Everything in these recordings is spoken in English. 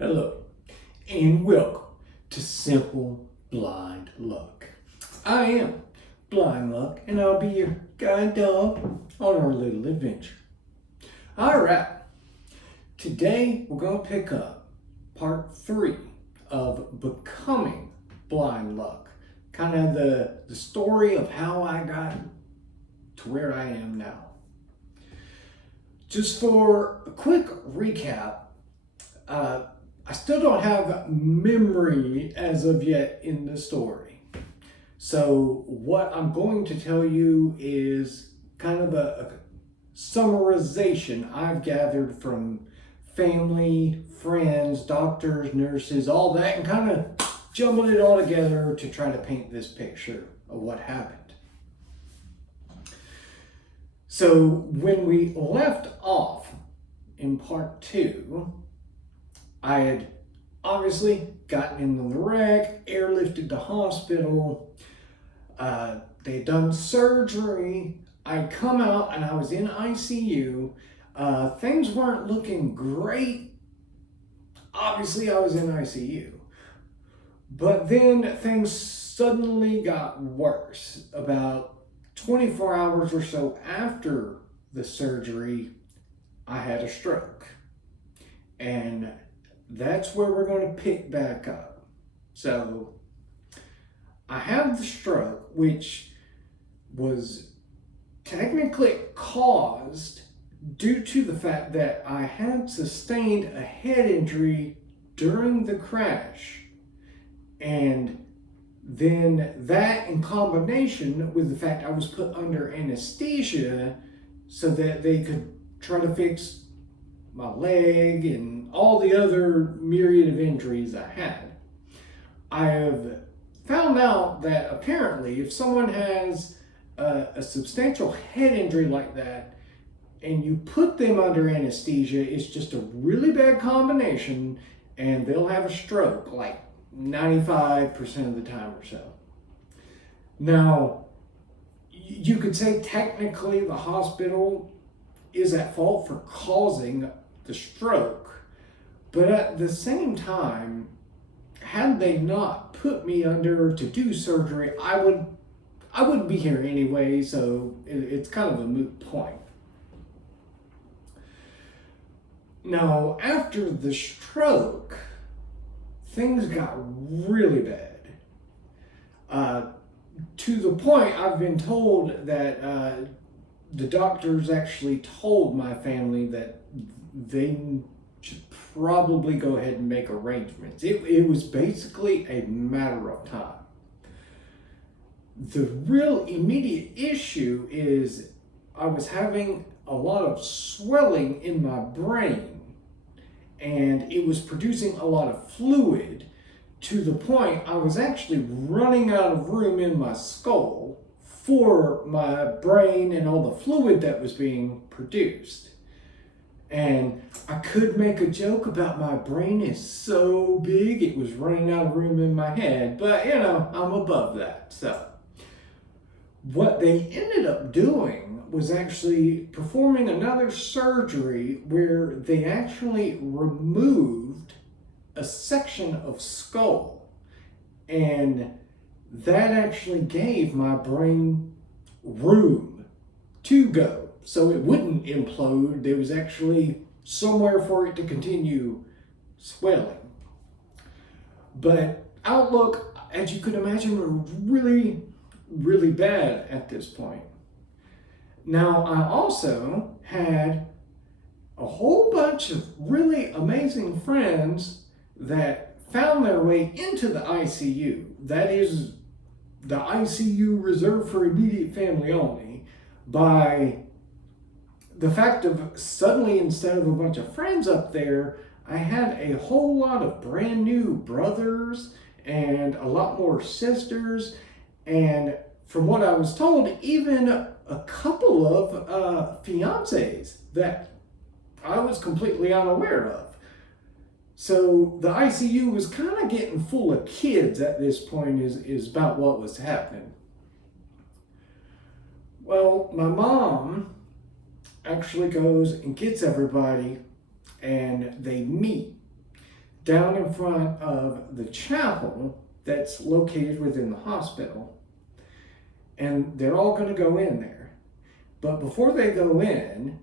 Hello, and welcome to Simple Blind Luck. I am Blind Luck, and I'll be your guide dog on our little adventure. Alright, today we're going to pick up part 3 of Becoming Blind Luck. Kind of the story of how I got to where I am now. Just for a quick recap, I still don't have memory as of yet in the story. So what I'm going to tell you is kind of a summarization I've gathered from family, friends, doctors, nurses, all that, and kind of jumbled it all together to try to paint this picture of what happened. So when we left off in part 2, I had obviously gotten into the wreck, airlifted to hospital. They'd done surgery. I'd come out and I was in ICU. Things weren't looking great. Obviously, I was in ICU. But then things suddenly got worse. About 24 hours or so after the surgery, I had a stroke. And that's where we're going to pick back up. So I had the stroke, which was technically caused due to the fact that I had sustained a head injury during the crash. And then that in combination with the fact I was put under anesthesia so that they could try to fix my leg and all the other myriad of injuries I had. I have found out that apparently if someone has a substantial head injury like that and you put them under anesthesia, it's just a really bad combination and they'll have a stroke like 95% of the time or so. Now, you could say technically the hospital is at fault for causing the stroke, but at the same time, had they not put me under to do surgery, I wouldn't be here anyway, so it's kind of a moot point. Now, after the stroke, things got really bad. To the point I've been told that the doctors actually told my family that they should probably go ahead and make arrangements. It was basically a matter of time. The real immediate issue is I was having a lot of swelling in my brain and it was producing a lot of fluid to the point I was actually running out of room in my skull for my brain and all the fluid that was being produced. And I could make a joke about my brain is so big it was running out of room in my head, but I'm above that. So what they ended up doing was actually performing another surgery where they actually removed a section of skull, and that actually gave my brain room to go. So it wouldn't implode. There was actually somewhere for it to continue swelling. But outlook, as you could imagine, were really, really bad at this point. Now, I also had a whole bunch of really amazing friends that found their way into the ICU. That is the ICU reserved for immediate family only, by the fact of suddenly, instead of a bunch of friends up there, I had a whole lot of brand new brothers and a lot more sisters, and from what I was told, even a couple of fiancés that I was completely unaware of. So the ICU was kind of getting full of kids at this point is about what was happening. Well, my mom actually goes and gets everybody and they meet down in front of the chapel that's located within the hospital. And they're all going to go in there. But before they go in,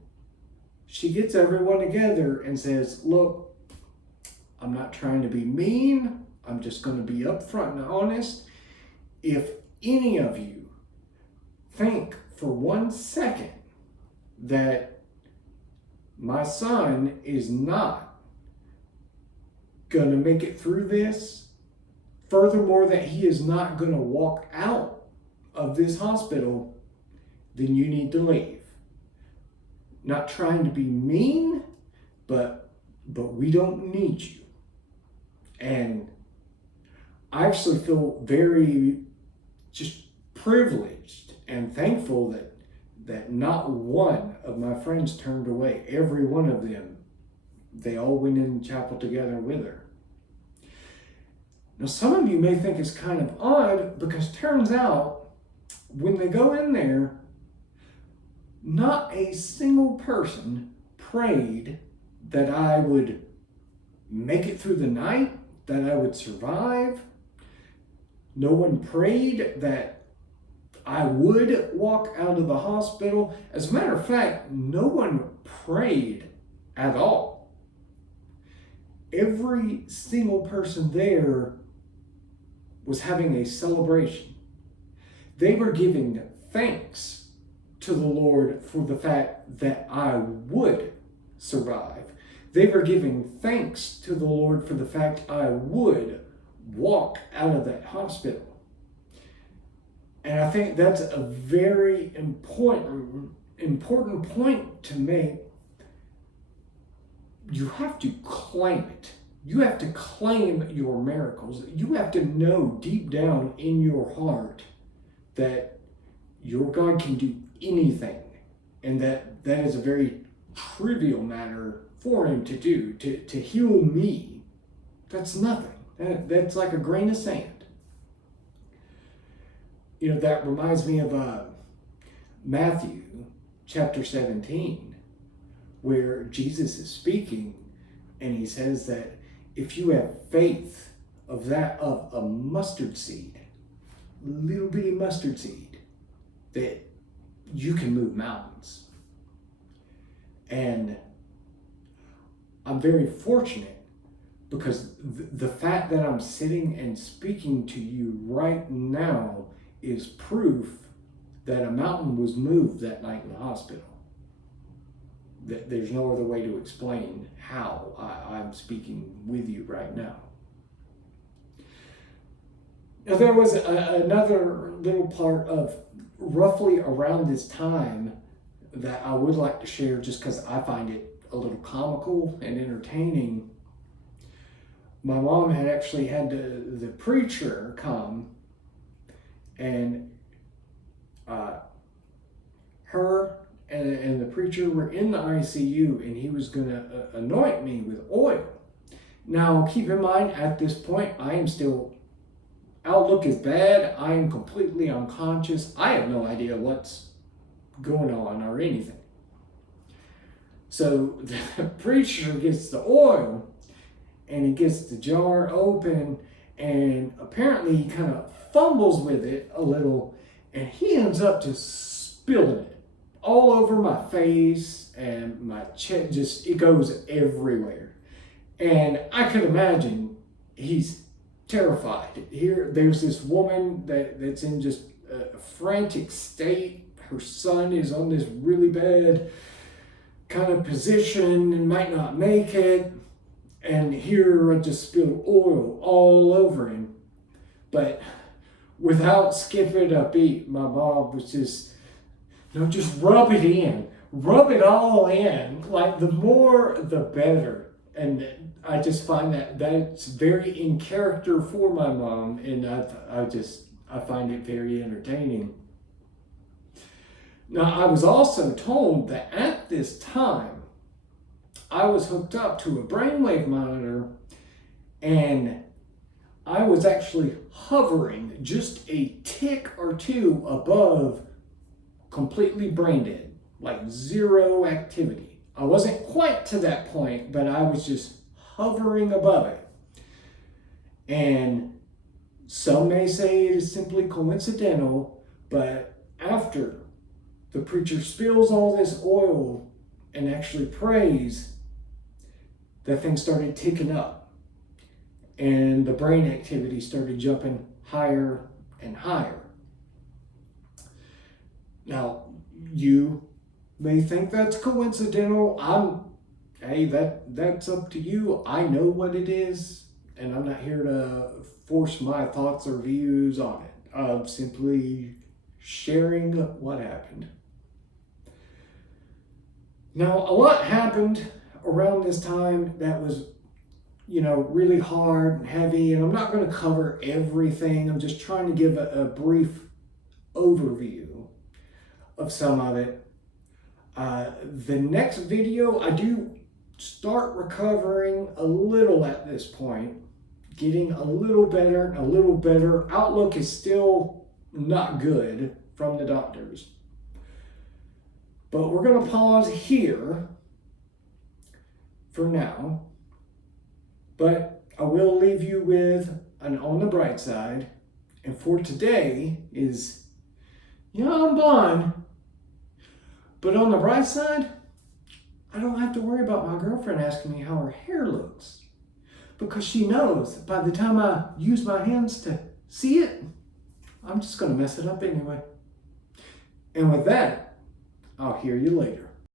she gets everyone together and says, look, I'm not trying to be mean. I'm just going to be upfront and honest. If any of you think for 1 second that my son is not going to make it through this, furthermore, that he is not going to walk out of this hospital, then you need to leave. Not trying to be mean, but we don't need you. And I actually feel very just privileged and thankful that not one of my friends turned away. Every one of them, they all went in chapel together with her. Now, some of you may think it's kind of odd because turns out when they go in there, not a single person prayed that I would make it through the night, that I would survive. No one prayed that I would walk out of the hospital. As a matter of fact, no one prayed at all. Every single person there was having a celebration. They were giving thanks to the Lord for the fact that I would survive. They were giving thanks to the Lord for the fact I would walk out of that hospital. And I think that's a very important point to make. You have to claim it. You have to claim your miracles. You have to know deep down in your heart that your God can do anything, and that is a very trivial matter for him to do. To heal me, that's nothing. That's like a grain of sand. You know, that reminds me of Matthew chapter 17, where Jesus is speaking, and he says that if you have faith of a mustard seed, little bitty mustard seed, that you can move mountains. And I'm very fortunate because the fact that I'm sitting and speaking to you right now is proof that a mountain was moved that night in the hospital. There's no other way to explain how I'm speaking with you right now. Now, there was another little part of roughly around this time that I would like to share just because I find it a little comical and entertaining. My mom had actually had the preacher come, and her and the preacher were in the ICU, and he was going to anoint me with oil. Now, keep in mind, at this point, outlook is bad. I am completely unconscious. I have no idea what's going on or anything. So the preacher gets the oil, and he gets the jar open, and apparently he kind of fumbles with it a little, and he ends up just spilling it all over my face, and my chest, it goes everywhere. And I could imagine he's terrified. There's this woman that's in just a frantic state. Her son is on this really bad kind of position and might not make it. And here I just spilled oil all over him. But without skipping a beat, my mom was just rub it in. Rub it all in. Like, the more, the better. And I just find that's very in character for my mom. And I find it very entertaining. Now, I was also told that at this time, I was hooked up to a brainwave monitor, and I was actually hovering just a tick or two above completely brain dead, like zero activity. I wasn't quite to that point, but I was just hovering above it. And some may say it is simply coincidental, but after the preacher spills all this oil and actually prays, that thing started ticking up. And the brain activity started jumping higher and higher. Now, you may think that's coincidental. Hey, that's up to you. I know what it is, and I'm not here to force my thoughts or views on it. I'm simply sharing what happened. Now, a lot happened around this time that was, really hard and heavy, and I'm not going to cover everything. I'm just trying to give a brief overview of some of it. The next video, I do start recovering a little at this point, getting a little better. Outlook is still not good from the doctors. But we're going to pause here for now. But I will leave you with an on the bright side. And for today is, I'm blind. But on the bright side, I don't have to worry about my girlfriend asking me how her hair looks. Because she knows by the time I use my hands to see it, I'm just going to mess it up anyway. And with that, I'll hear you later.